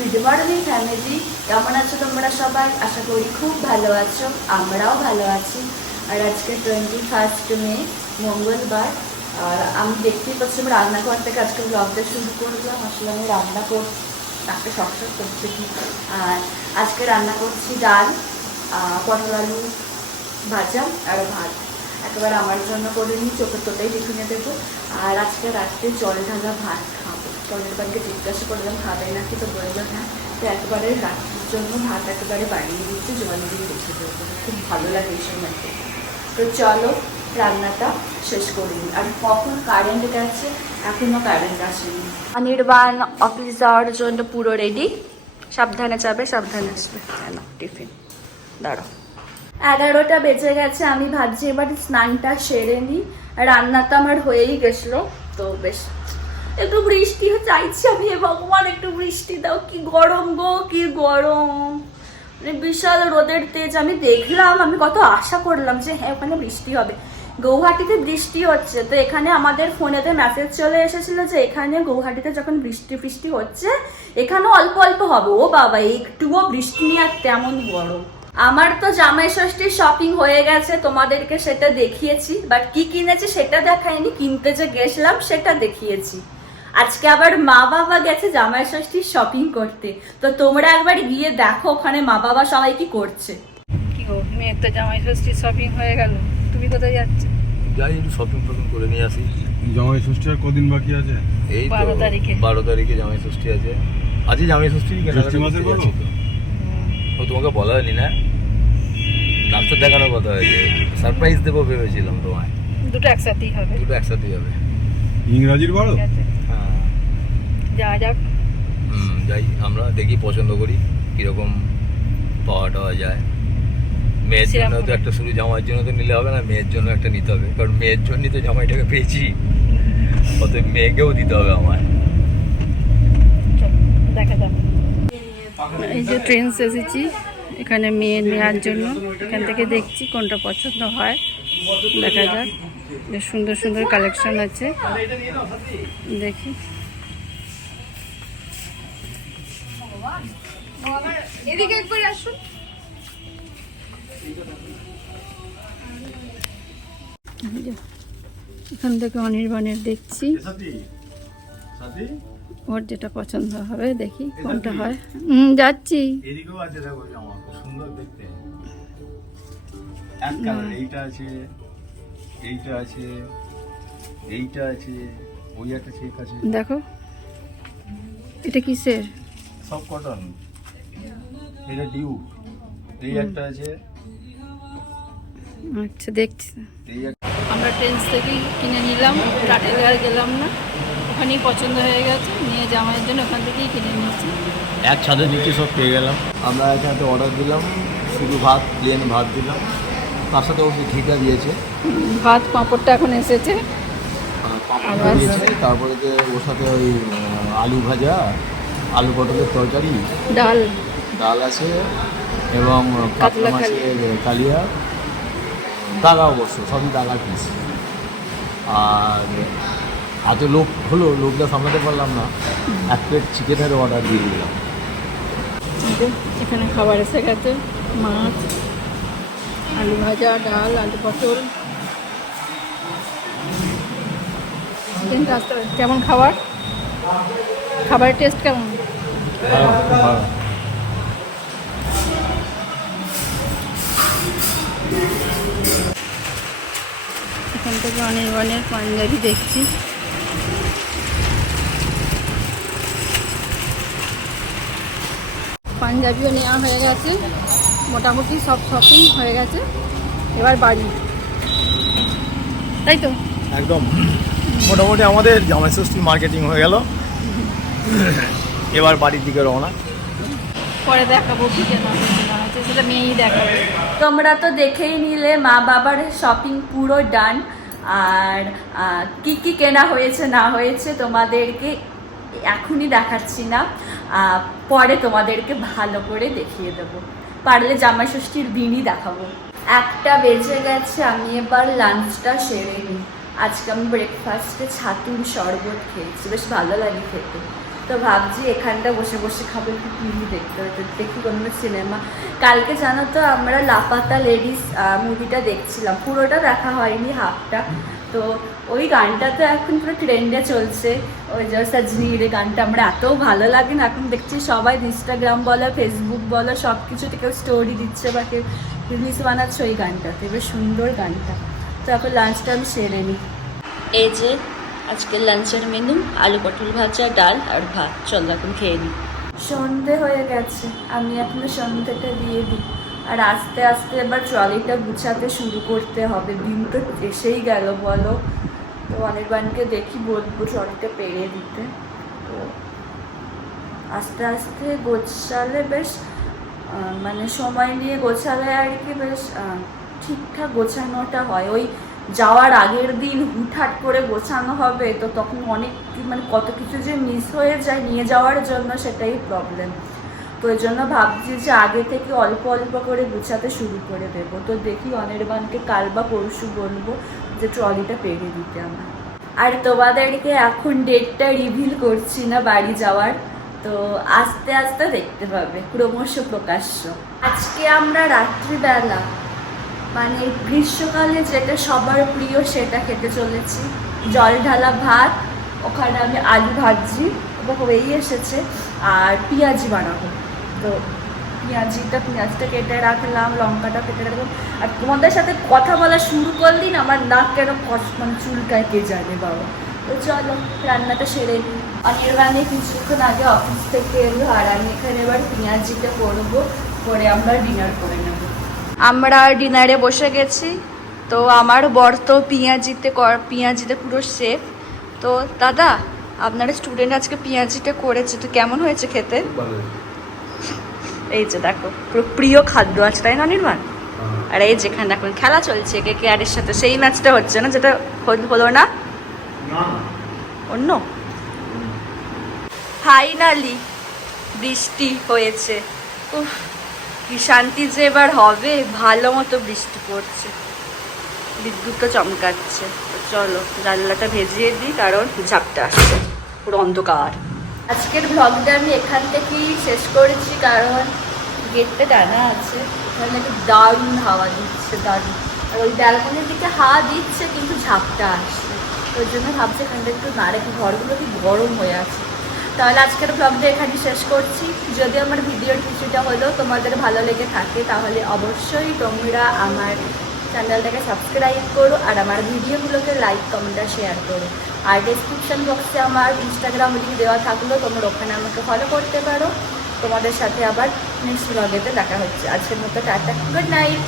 Good morning family কেমন আছো তোমরা সবাই? আশা করি খুব ভালো আছো, আমরাও ভালো আছি। আর আজকে টোয়েন্টি ফার্স্ট মে, মঙ্গলবার। আর আমি দেখতেই পাচ্ছি আমি রান্নাঘর থেকে আজকে ব্লগটা শুরু করলাম। আসলে আমি রান্না করছি, তাকে শখসক করছে কি আর আজকে রান্না করছি ডাল পটল আলু ভাজা আর ভাত। একেবারে আমার জন্য করে নিই, চোখের তোটাই টিফিনে দেবো আর আজকে রাত্রে জল ঢালা ভাত। জলের জিজ্ঞাসা করলাম খাবে নাকি তো বলল হ্যাঁ তো একেবারে রাত্রির জন্য ভাত একেবারে বাড়িয়ে দিচ্ছে জল দিয়ে রেখে দেবো খুব ভালো লাগে এই সময়তে তো চলো রান্নাটা শেষ করি আর কখন কারেন্ট গেছে? এখনও কারেন্ট আসেনি। অনির্বাণ অফিস যাওয়ার জন্য পুরো রেডি সাবধানে যাবে সাবধানে আসবে। কেন টিফিন দাঁড়াও। এগারোটা বেজে গেছে আমি ভাবছি এবার স্নানটা সেরে নিই। আর রান্নাটা আমার হয়েই গেছিল তো বেশ। একটু বৃষ্টি চাইছি আমি হে ভগবান, একটু বৃষ্টি দাও, কি গরম গো, কি গরম। মানে বিশাল রোদের তেজ, আমি দেখলাম, আমি কত আশা করলাম যে হ্যাঁ ওখানে বৃষ্টি হবে। গৌহাটিতে বৃষ্টি হচ্ছে, তো এখানে আমাদের ফোনেতে মেসেজ চলে এসেছিল যে এখানে গৌহাটিতে যখন বৃষ্টি ফৃষ্টি হচ্ছে এখানে অল্প অল্প হবে। ও বাবা, একটুও বৃষ্টি নিয়ে আর তেমন গরম। আমার তো জামাই ষষ্ঠীর শপিং হয়ে গেছে, তোমাদেরকে সেটা দেখিয়েছি বাট কি কিনেছি সেটা দেখাইনি, কিনতে যে গেছিলাম সেটা দেখিয়েছি। আজকে আবার মা বাবা গেছে জামাই ষষ্ঠীর শপিং করতে। তো তোমরা একবার গিয়ে দেখো ওখানে মা বাবা সবাই কি করছে। কি গো মেয়ের তো জামাই ষষ্ঠীর শপিং হয়ে গেল। তুমি কোথায় যাচ্ছ? যাই একটু শপিং ফপিং করে নিয়ে আসি। জামাই ষষ্ঠী আর কদিন বাকি আছে? এই তো বারো তারিখে। বারো তারিখে জামাই ষষ্ঠী আছে। আজকে জামাই ষষ্ঠী জ্যৈষ্ঠ মাসের বলো? ও তোমাকে বলা হয়নি না? ডাক্তার দেখানোর কথা হয়েছে। সারপ্রাইজ দেবো ভেবেছিলাম তোমায়। দুটো একসাথেই হবে। দুটো একসাথেই হবে। ইংরাজির হ্যাঁ যাওয়া যাক। হুম যাই আমরা দেখি পছন্দ করি কীরকম পাওয়া টাওয়া যায়। মেয়ের জন্য তো একটা শুধু জামাইয়ের জন্য তো নিলে হবে না মেয়ের জন্য একটা নিতে হবে। কারণ মেয়ের জন্যই তো জামাইটাকে পেয়েছি। অতএব মেয়েকেও দিতে হবে আমার দেখা যাক। এই যে ট্রেন এসেছি এখানে মেয়ে নেওয়ার জন্য। এখান থেকে দেখছি কোনটা পছন্দ হয়। দেখা যাক বেশ সুন্দর সুন্দর কালেকশন আছে। দেখি। এদিকে একবার আসুন। এখান থেকে অনির্বাণের দেখছি। ওর যেটা পছন্দ হবে দেখি কোনটা হয়। হুম যাচ্ছি। এদিকেও আছে দেখো জামা খুব সুন্দর দেখতে। এক কালার এইটা আছে এইটা আছে এইটা আছে ওই একটা চেক আছে। দেখো এটা কিসের? সব কটন এটা ডিউ। এই একটা আছে। আচ্ছা দেখছি। আমরা ট্রেন্স থেকেই কিনে নিলাম টাটেল আর গেলাম না। ওখানেই পছন্দ হয়ে গেছে নিয়ে জামাইয়ের জন্য ওখান থেকেই কিনে নিয়েছি। এক ছাদের নিচে সব পেয়ে গেলাম। আমরা এখানে অর্ডার দিলাম শুধু ভাত প্লেন ভাত দিলাম। তার সাথে ওকে ঠিকা দিয়েছে। ভাত পাঁপড়টা এখন এসেছে। আর পাঁপড় তারপরে যে ওর সাথে ওই আলু ভাজা আলু পটলের তরকারি। ডাল। ডাল আছে এবং কাতলা মাছের কালিয়া। দাগা অবশ্য সবই দাগা পিস আর এত লোক হলো লোকটা সামলাতে পারলাম না। এক প্লেট চিকেনের অর্ডার দিয়ে দিলাম। এখানে খাবার এসে গেছে মাছ আলু ভাজা ডাল আলু পটল। কেমন খাবার? খাবারের টেস্ট কেমন? ভালো অনেক থেকে অনির্বাণের পাঞ্জাবি দেখছি। পাঞ্জাবিও নেওয়া হয়ে গেছে। মোটামুটি সব শপিং হয়ে গেছে। এবার বাড়ি। তাই তো? একদম। মোটামুটি আমাদের জামাই ষষ্ঠী মার্কেটিং হয়ে গেল। এবার বাড়ির দিকে রওনা। পরে দেখাবো কি সেটা মেয়েই দেখাবে। তোমরা তো দেখেই নিলে মা বাবার শপিং পুরো ডান আর কি কি কেনা হয়েছে, না হয়েছে তোমাদেরকে এখনই দেখাচ্ছি না। পরে তোমাদেরকে ভালো করে দেখিয়ে দেবো। পারলে জামাই ষষ্ঠীর দিনই দেখাবো। একটা বেজে গেছে, আমি এবার লাঞ্চটা সেরে নিই। আজকে আমি ব্রেকফাস্টে ছাতুর শরবত খেয়েছি, বেশ ভালো লাগে খেতে। তো ভাবছি এখানটা বসে বসে খাব, একটু টিভি দেখতে হতো দেখি কোনো সিনেমা কালকে জানো তো আমরা লাপাতা লেডিস মুভিটা দেখছিলাম। পুরোটা দেখা হয়নি হাফটা তো ওই গানটা তো এখন পুরো ট্রেন্ডে চলছে। ওই যে সজনির গানটা আমরা এত ভালো লাগে না। এখন দেখছি সবাই ইনস্টাগ্রাম বলো ফেসবুক বলো সব কিছুতে কেউ স্টোরি দিচ্ছে বা কেউ রিলস বানাচ্ছে ওই গানটাতে। বেশ সুন্দর গানটা। তো এখন লাঞ্চটা আমি সেরে নিই। এই যে আজকের লাঞ্চের মেনু আলু পটল ভাজা, ডাল আর ভাত। চল, এখন খেয়ে নিই সন্ধে হয়ে গেছে, আমি এখনও সন্ধেটা দিয়ে দিই। আর আস্তে আস্তে এবার ট্রলিটা গুছাতে শুরু করতে হবে। দিন তো এসেই গেল, বলো। তো অনির্বাণকে দেখি বলব ট্রলিটা পেরিয়ে দিতে। তো আস্তে আস্তে গোছালে বেশ মানে সময় নিয়ে গোছালে আর কি বেশ ঠিকঠাক গোছানোটা হয়। ওই যাওয়ার আগের দিন হুটহাট করে গোছানো হবে, তো তখন অনেক মানে কত কিছু যে মিস হয়ে যায় নিয়ে যাওয়ার জন্য সেটাই প্রবলেম তো ওই জন্য ভাবছি যে আগে থেকে অল্প অল্প করে গুছাতে শুরু করে দেবো। তো দেখি অনির্বাণকে কাল বা পরশু বলব যে ট্রলিটা পেরিয়ে দিতে আমার আর তোমাদেরকে এখন ডেটটা রিভিল করছি না বাড়ি যাওয়ার। তো আস্তে আস্তে দেখতে পাবে ক্রমশ প্রকাশ্য। আজকে আমরা রাত্রিবেলা মানে গ্রীষ্মকালে যেটা সবার প্রিয় সেটা খেতে চলেছি। জল ঢালা ভাত, ওখানে আমি আলু ভাজি, ওটা হয়েই এসেছে। আর পেঁয়াজি বানাবো। তো পেঁয়াজিটা, পেঁয়াজটা কেটে রাখলাম লঙ্কাটা কেটে রাখলাম। আর তোমাদের সাথে কথা বলা শুরু করলেই আমার নাক কেন কষ্ট মানে চুলকায় কে জানে বাবা। তো চলো, রান্নাটা সেরে নিই অনির্বাণে কিছুক্ষণ আগে অফিস থেকে এলো আর আমি এখানে এবার পেঁয়াজিটা করব। করে আমরা ডিনার করে নেব। আমরা ডিনারে বসে গেছি। তো আমার বর তো পেঁয়াজিতে কর পেঁয়াজিতে পুরো শেফ তো দাদা আপনার স্টুডেন্ট আজকে পেঁয়াজিটা করেছে তো কেমন হয়েছে খেতে? এই যে দেখো পুরো প্রিয় খাদ্য আছে তাই না নির্মাণ? আর এই যেখানে এখন খেলা চলছে কে কে আরের সাথে সেই ম্যাচটা হচ্ছে না যেটা হল- হলো না? অন্য? ফাইনালি বৃষ্টি হয়েছে। উফ কি শান্তি যে এবার হবে? ভালো মতো বৃষ্টি পড়ছে। বিদ্যুৎটা চমকাচ্ছে। চলো, জানলাটা ভেজিয়ে দিই, কারণ ঝাপটা আসছে। পুরো অন্ধকার। আজকের ব্লগটা আমি এখান থেকেই শেষ করেছি, কারণ গেটটা টানা আছে। এখানে একটু দারুণ হাওয়া দিচ্ছে, দারুণ। আর ওই ব্যালকনির দিকে হাওয়া দিচ্ছে, কিন্তু ঝাপটা আসছে। ওই জন্য ভাবছি এখানটা একটু না রেখে ঘরগুলো কি গরম হয়ে আছে। তাহলে আজকের ব্লগটা এখানে শেষ করছি। যদি আমার ভিডিওর কিছুটা হলেও তোমাদের ভালো লেগে থাকে, তাহলে অবশ্যই তোমরা আমার চ্যানেলটাকে সাবস্ক্রাইব করো আর আমার ভিডিওগুলোকে লাইক কমেন্ট আর শেয়ার করো। আর ডিসক্রিপশন বক্সে আমার ইনস্টাগ্রাম লিঙ্ক দেওয়া থাকলেও তোমরা ওখানে আমাকে ফলো করতে পারো। তোমাদের সাথে আবার নেক্সট ব্লগেতে দেখা হচ্ছে। আজকের মতো টাটা গুড নাইট